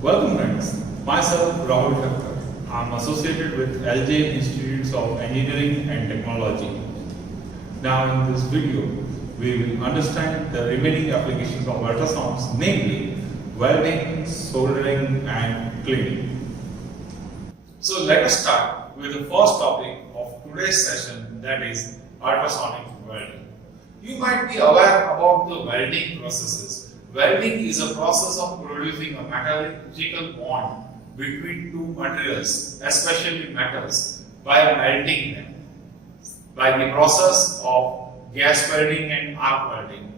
Welcome friends, myself Rahul Thakkar. I am associated with LJ Institutes of Engineering and Technology. Now in this video, we will understand the remaining applications of ultrasounds, namely welding, soldering and cleaning. So let us start with the first topic of today's session, that is ultrasonic welding. You might be aware about the welding processes. Welding is a process of producing a metallurgical bond between two materials, especially metals, by melting them by the process of gas welding and arc welding.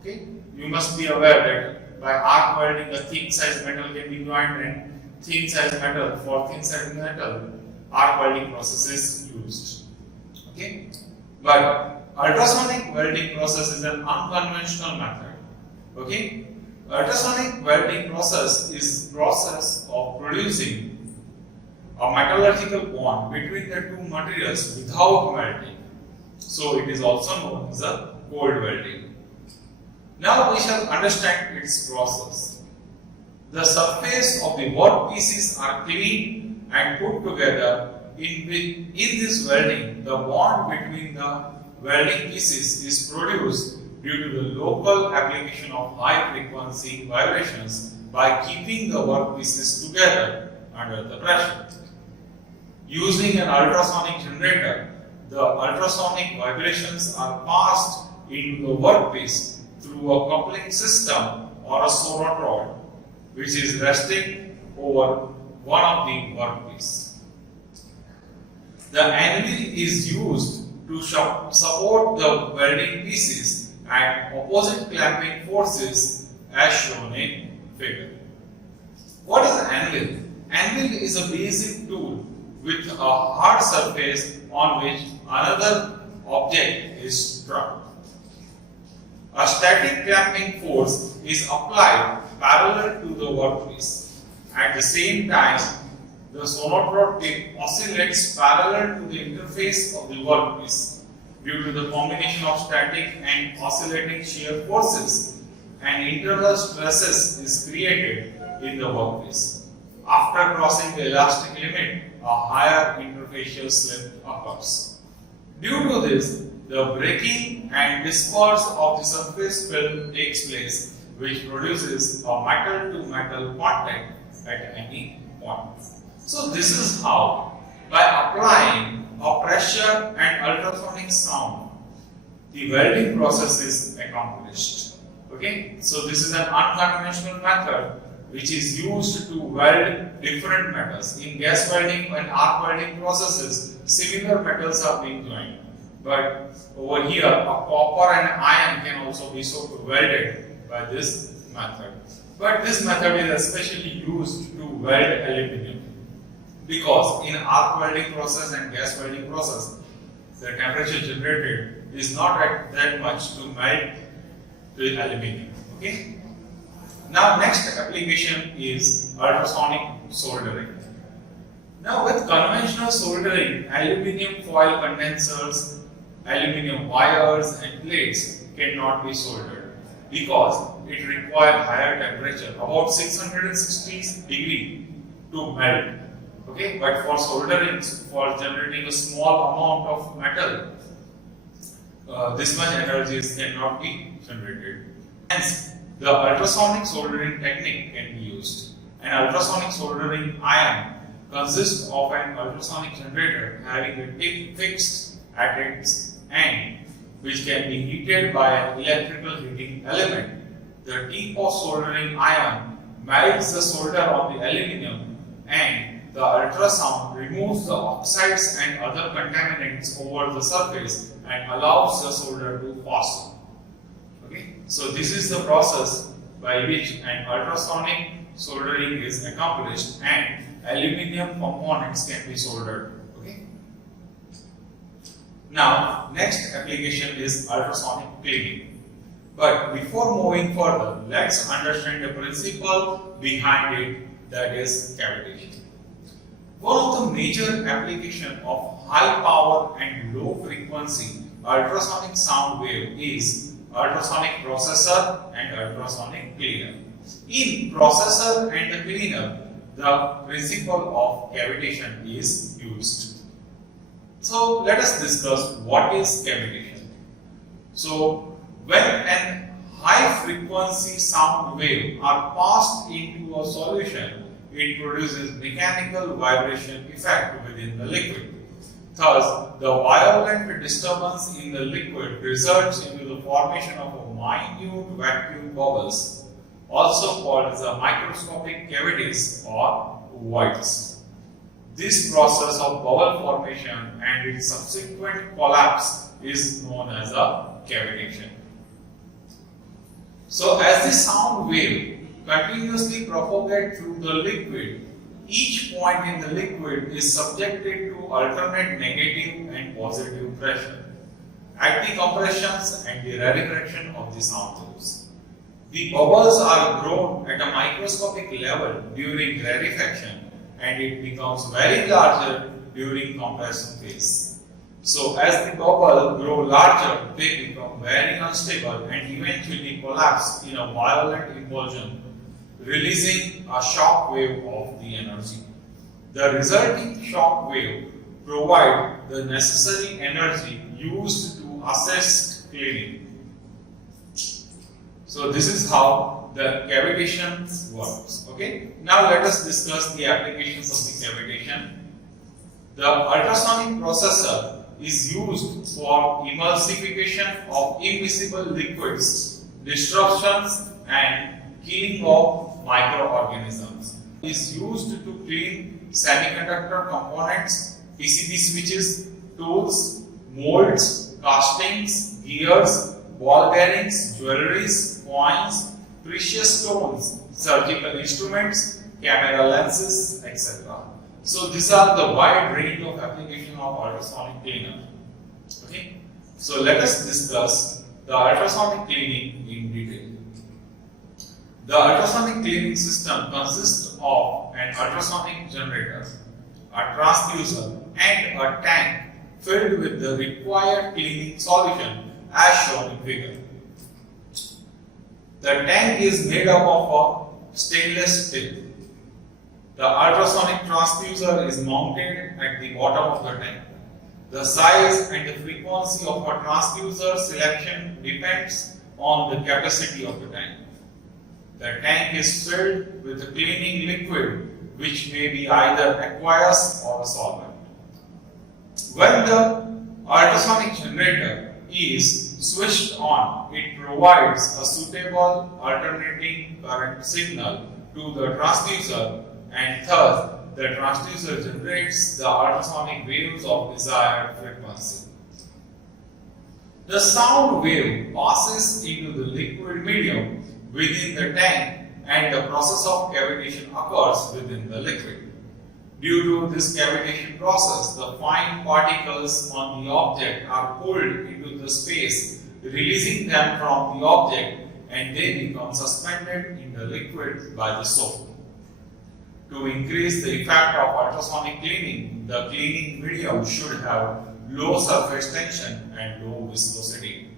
Okay? You must be aware that by arc welding a thin size metal can be joined, and thin size metal, for thin size metal arc welding process is used. Okay? But ultrasonic welding process is an unconventional method. Okay, ultrasonic welding process is process of producing a metallurgical bond between the two materials without melting. So it is also known as a cold welding. Now we shall understand its process. The surface of the workpieces are cleaned and put together. In this welding, the bond between the welding pieces is produced due to the local application of high frequency vibrations by keeping the workpieces together under the pressure. Using an ultrasonic generator, the ultrasonic vibrations are passed into the workpiece through a coupling system or a sonotron, which is resting over one of the workpiece. The anvil is used to support the welding pieces at opposite clamping forces as shown in figure. What is an anvil? Anvil is a basic tool with a hard surface on which another object is struck. A static clamping force is applied parallel to the workpiece. At the same time, the sonotron tip oscillates parallel to the interface of the workpiece. Due to the combination of static and oscillating shear forces, an internal stresses is created in the workpiece. After crossing the elastic limit, a higher interfacial slip occurs. Due to this, the breaking and disperse of the surface film takes place, which produces a metal-to-metal contact at any point. So this is how, by applying a pressure and ultrasonic sound, the welding process is accomplished. Okay, so this is an unconventional method which is used to weld different metals. In gas welding and arc welding processes, similar metals are being joined. But over here, a copper and iron can also be welded by this method. But this method is especially used to weld aluminium, because in arc welding process and gas welding process, the temperature generated is not at that much to melt the aluminium. Okay. Now next application is ultrasonic soldering. Now with conventional soldering, aluminium foil condensers, aluminium wires and plates cannot be soldered because it requires higher temperature, about 660 degree to melt. Okay, but for soldering, for generating a small amount of metal, this much energy cannot be generated. Hence, the ultrasonic soldering technique can be used. An ultrasonic soldering iron consists of an ultrasonic generator having a tip fixed at its end, which can be heated by an electrical heating element. The tip of soldering iron melts the solder on the aluminium, and the ultrasound removes the oxides and other contaminants over the surface and allows the solder to fasten. Okay, so this is the process by which an ultrasonic soldering is accomplished and aluminium components can be soldered. Okay. Now, next application is ultrasonic cleaning. But before moving further, let's understand the principle behind it, that is cavitation. One of the major applications of high power and low frequency ultrasonic sound wave is ultrasonic processor and ultrasonic cleaner. In processor and cleaner, the principle of cavitation is used. So let us discuss what is cavitation. So when an high frequency sound wave are passed into a solution, it produces mechanical vibration effect within the liquid. Thus, the violent disturbance in the liquid results into the formation of a minute vacuum bubbles, also called as the microscopic cavities or voids. This process of bubble formation and its subsequent collapse is known as a cavitation. So, as the sound wave continuously propagates through the liquid, each point in the liquid is subjected to alternate negative and positive pressure at the compressions and the rarefaction of the sound waves. The bubbles are grown at a microscopic level during rarefaction, and it becomes very larger during compression phase. So as the bubble grow larger, they become very unstable and eventually collapse in a violent impulsion, releasing a shock wave of the energy. The resulting shock wave provides the necessary energy used to assist cleaning. So this is how the cavitation works. Okay. Now let us discuss the applications of the cavitation. The ultrasonic processor is used for emulsification of immiscible liquids, disruptions and killing of microorganisms. It is used to clean semiconductor components, PCB switches, tools, molds, castings, gears, ball bearings, jewelries, coins, precious stones, surgical instruments, camera lenses, etc. So these are the wide range of application of ultrasonic cleaner. Okay. So let us discuss the ultrasonic cleaning in detail. The ultrasonic cleaning system consists of an ultrasonic generator, a transducer, and a tank filled with the required cleaning solution as shown in figure. The tank is made up of a stainless steel. The ultrasonic transducer is mounted at the bottom of the tank. The size and the frequency of a transducer selection depends on the capacity of the tank. The tank is filled with a cleaning liquid which may be either aqueous or a solvent. When the ultrasonic generator is switched on, it provides a suitable alternating current signal to the transducer, and thus the transducer generates the ultrasonic waves of desired frequency. The sound wave passes into the liquid medium within the tank, and the process of cavitation occurs within the liquid. Due to this cavitation process, the fine particles on the object are pulled into the space, releasing them from the object, and they become suspended in the liquid by the soap. To increase the effect of ultrasonic cleaning, the cleaning medium should have low surface tension and low viscosity.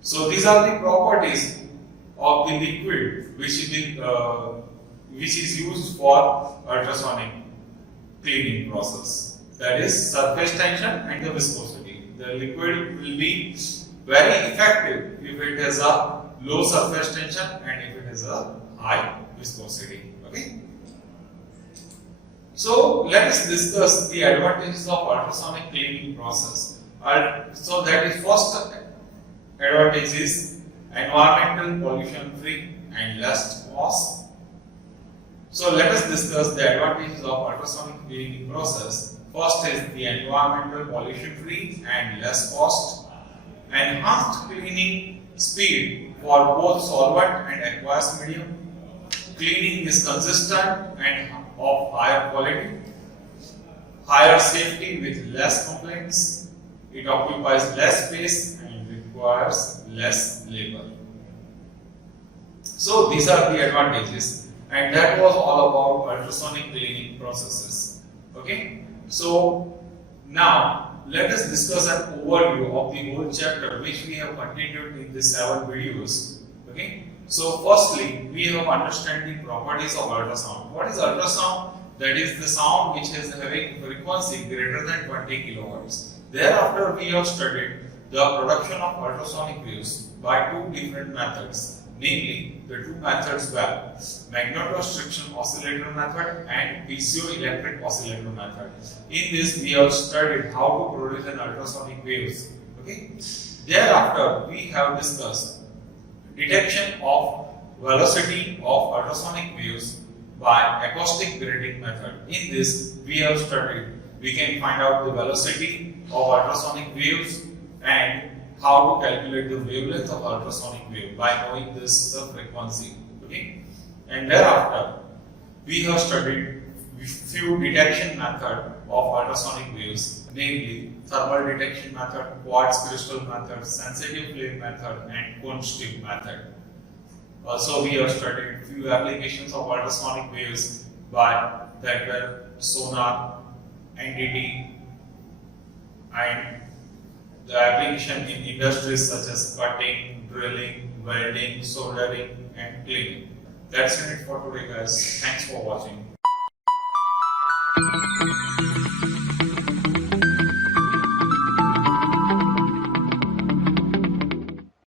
So these are the properties of the liquid which is used for ultrasonic cleaning process. That is surface tension and the viscosity. The liquid will be very effective if it has a low surface tension and if it has a high viscosity. Okay. So let us discuss the advantages of ultrasonic cleaning process. So that is first advantage is environmental pollution free and less cost. So let us discuss the advantages of ultrasonic cleaning process. First is the environmental pollution free and less cost. Enhanced cleaning speed for both solvent and aqueous medium. Cleaning is consistent and of higher quality. Higher safety with less complaints. It occupies less space and requires less labor. So these are the advantages, and that was all about ultrasonic cleaning processes. Okay. So now let us discuss an overview of the whole chapter which we have continued in these 7 videos. Okay. So firstly, we have understand the properties of ultrasound. What is ultrasound? That is the sound which is having frequency greater than 20 kilowatts. Thereafter, we have studied the production of ultrasonic waves by 2 different methods, namely the 2 methods were magnetostriction oscillator method and piezoelectric oscillator method. In this, we have studied how to produce an ultrasonic waves. Okay. Thereafter, we have discussed detection of velocity of ultrasonic waves by acoustic grating method. In this, we have studied, we can find out the velocity of ultrasonic waves and how to calculate the wavelength of ultrasonic wave by knowing this frequency. Okay? And thereafter, we have studied few detection method of ultrasonic waves, namely thermal detection method, quartz crystal method, sensitive flame method, and Kunst tube method. Also, we have studied few applications of ultrasonic waves by that were sonar, NDT, and the application in industries such as cutting, drilling, welding, soldering, and cleaning. That's it for today, guys. Thanks for watching.